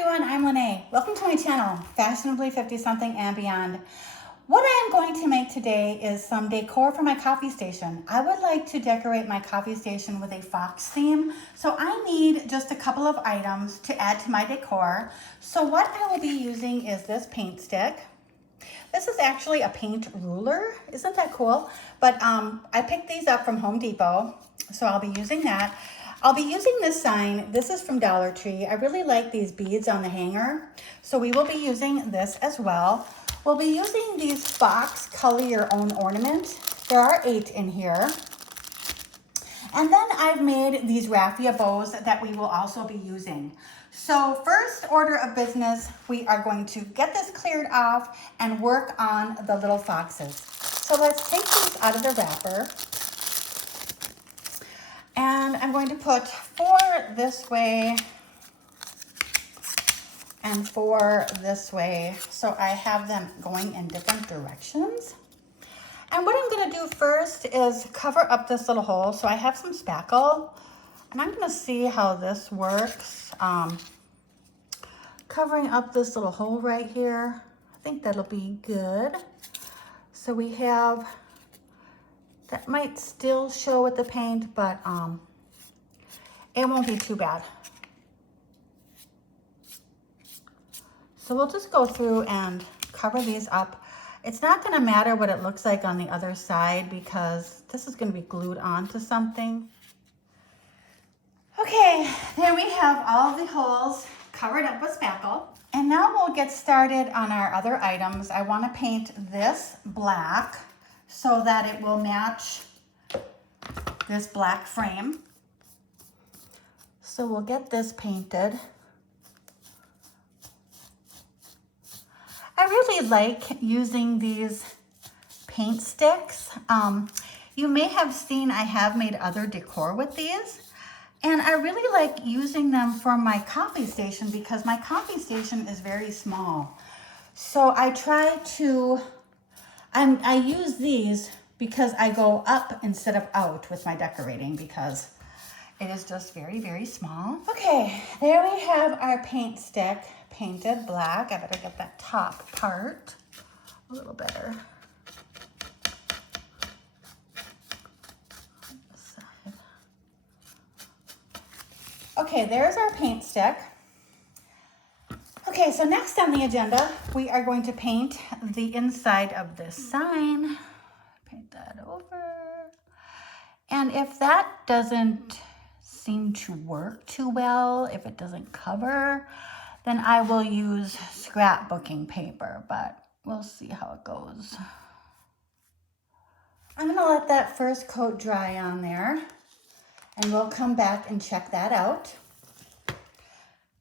everyone, I'm Lene. Welcome to my channel, Fashionably 50-something and beyond. What I am going to make today is some decor for my coffee station. I would like to decorate my coffee station with a fox theme, so I need just a couple of items to add to my decor. So what I will be using is this paint stick. This is actually a paint ruler. Isn't that cool? But I picked these up from Home Depot, so I'll be using that. I'll be using this sign. This is from Dollar Tree. I really like these beads on the hanger, so we will be using this as well. We'll be using these fox color your own ornament. There are 8 in here. And then I've made these raffia bows that we will also be using. So first order of business, we are going to get this cleared off and work on the little foxes. So let's take these out of the wrapper. And I'm going to put 4 this way and 4 this way, so I have them going in different directions. And what I'm going to do first is cover up this little hole. So I have some spackle, and I'm going to see how this works. Covering up this little hole right here, I think that'll be good. So we have, that might still show with the paint, but it won't be too bad. So we'll just go through and cover these up. It's not going to matter what it looks like on the other side because this is going to be glued onto something. Okay, there we have all the holes covered up with spackle. And now we'll get started on our other items. I want to paint this black so that it will match this black frame. So we'll get this painted. I really like using these paint sticks. You may have seen I have made other decor with these, and I really like using them for my coffee station because my coffee station is very small. So I try to, I use these because I go up instead of out with my decorating because it is just very, very small. Okay, there we have our paint stick painted black. I better get that top part a little better. Okay, there's our paint stick. Okay, so next on the agenda, we are going to paint the inside of this sign. Paint that over. And if that doesn't seem to work too well, if it doesn't cover, then I will use scrapbooking paper, but we'll see how it goes. I'm gonna let that first coat dry on there, and we'll come back and check that out.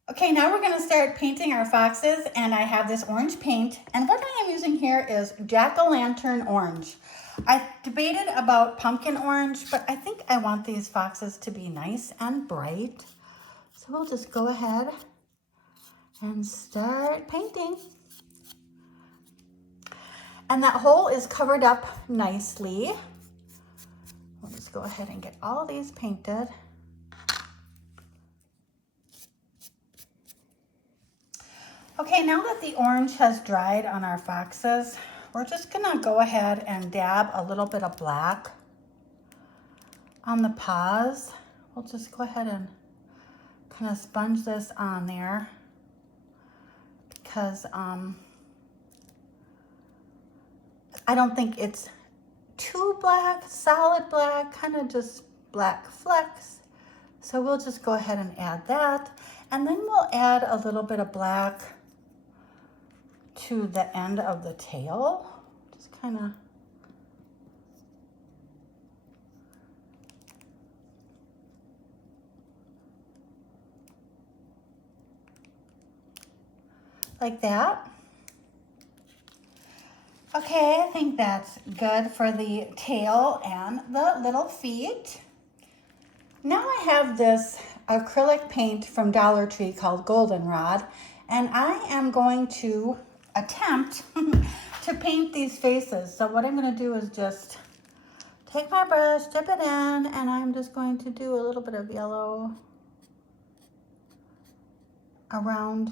Okay, now we're gonna start painting our foxes, and I have this orange paint, and what I am using here is jack-o'-lantern orange. I debated about pumpkin orange, but I think I want these foxes to be nice and bright. So we'll just go ahead and start painting. And that hole is covered up nicely. We'll just go ahead and get all these painted. Okay, now that the orange has dried on our foxes, we're just gonna go ahead and dab a little bit of black on the paws. We'll just go ahead and kind of sponge this on there because I don't think it's too black, solid black, kind of just black flecks. So we'll just go ahead and add that. And then we'll add a little bit of black to the end of the tail. Just kind of like that. Okay, I think that's good for the tail and the little feet. Now I have this acrylic paint from Dollar Tree called Goldenrod, and I am going to attempt to paint these faces. So what I'm going to do is just take my brush, dip it in, and I'm just going to do a little bit of yellow around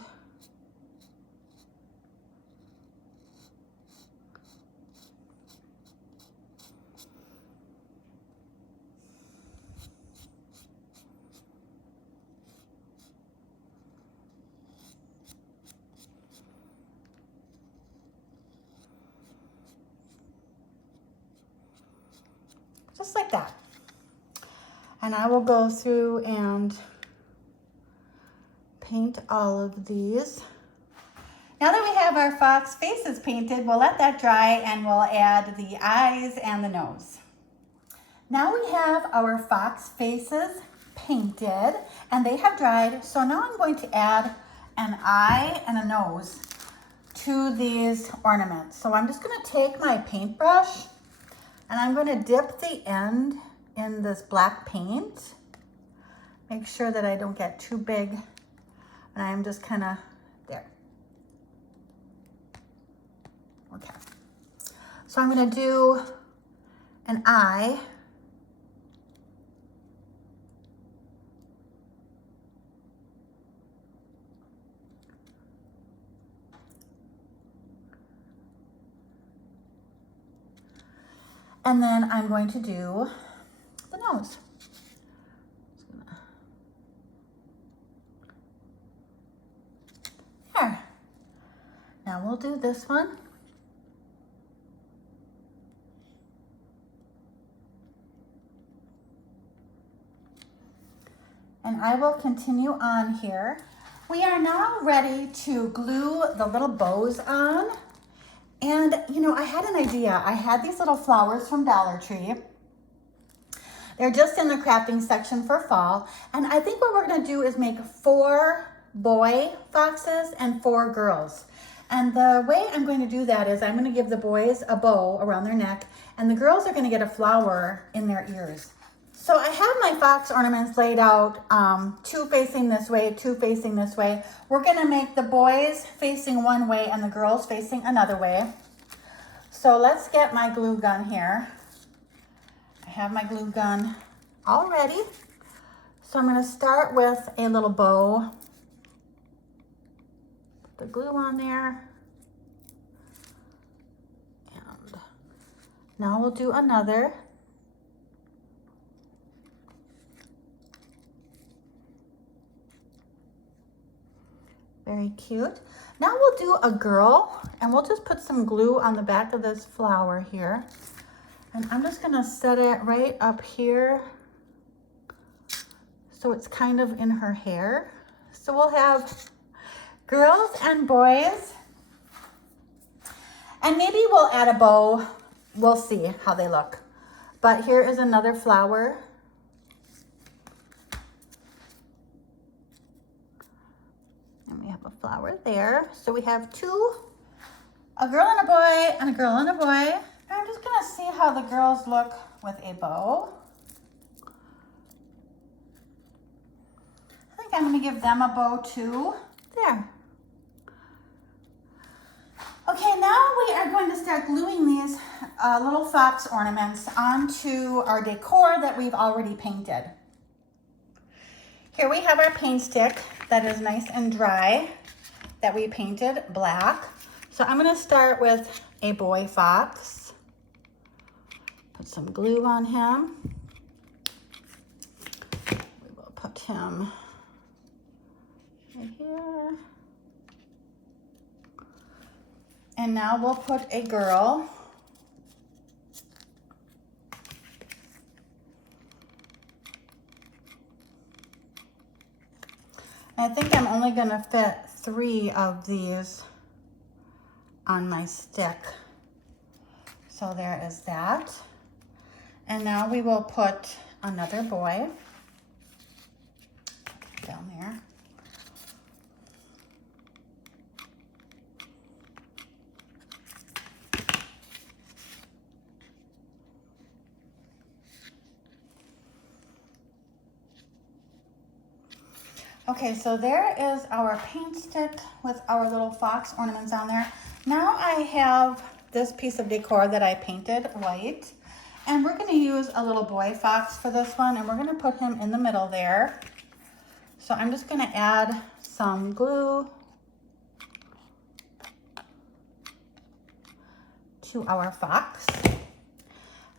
just like that. And I will go through and paint all of these. Now that we have our fox faces painted, we'll let that dry and we'll add the eyes and the nose. Now we have our fox faces painted and they have dried. So now I'm going to add an eye and a nose to these ornaments. So I'm just going to take my paintbrush and I'm going to dip the end in this black paint. Make sure that I don't get too big. And I'm just kind of there. Okay. So I'm going to do an eye. And then I'm going to do the nose. There. Now we'll do this one. And I will continue on here. We are now ready to glue the little bows on. And you know, I had an idea. I had these little flowers from Dollar Tree. They're just in the crafting section for fall. And I think what we're gonna do is make 4 boy foxes and 4 girls. And the way I'm going to do that is I'm gonna give the boys a bow around their neck and the girls are gonna get a flower in their ears. So I have my fox ornaments laid out, 2 facing this way, 2 facing this way. We're gonna make the boys facing one way and the girls facing another way. So let's get my glue gun here. I have my glue gun all ready. So I'm gonna start with a little bow. Put the glue on there. And now we'll do another. Very cute. Now we'll do a girl and we'll just put some glue on the back of this flower here. And I'm just gonna set it right up here so it's kind of in her hair. So we'll have girls and boys. And maybe we'll add a bow. We'll see how they look. But here is another flower. And we have a flower there. So we have 2, a girl and a boy, and a girl and a boy. And I'm just gonna see how the girls look with a bow. I think I'm gonna give them a bow too. There. Okay, now we are going to start gluing these little fox ornaments onto our decor that we've already painted. Here we have our paint stick that is nice and dry that we painted black. So I'm gonna start with a boy fox. Put some glue on him. We will put him right here. And now we'll put a girl. I think I'm only gonna fit 3 of these on my stick. So there is that. And now we will put another boy down there. Okay, so there is our paint stick with our little fox ornaments on there. Now I have this piece of decor that I painted white, and we're gonna use a little boy fox for this one, and we're gonna put him in the middle there. So I'm just gonna add some glue to our fox. And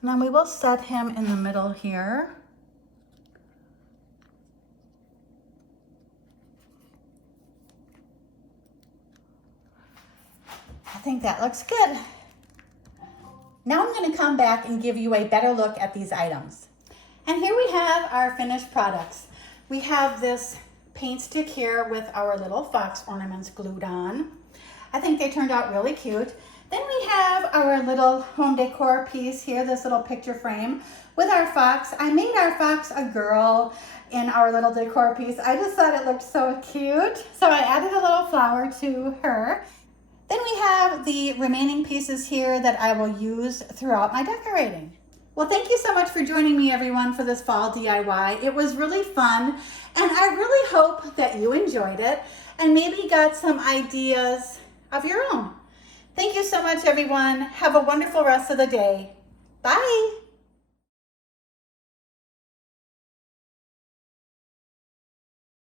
then we will set him in the middle here. I think that looks good. Now I'm going to come back and give you a better look at these items. And here we have our finished products. We have this paint stick here with our little fox ornaments glued on. I think they turned out really cute. Then we have our little home decor piece here, this little picture frame with our fox. I made our fox a girl in our little decor piece. I just thought it looked so cute. So I added a little flower to her. Then we have the remaining pieces here that I will use throughout my decorating. Well, thank you so much for joining me, everyone, for this fall DIY. It was really fun, and I really hope that you enjoyed it and maybe got some ideas of your own. Thank you so much, everyone. Have a wonderful rest of the day. Bye.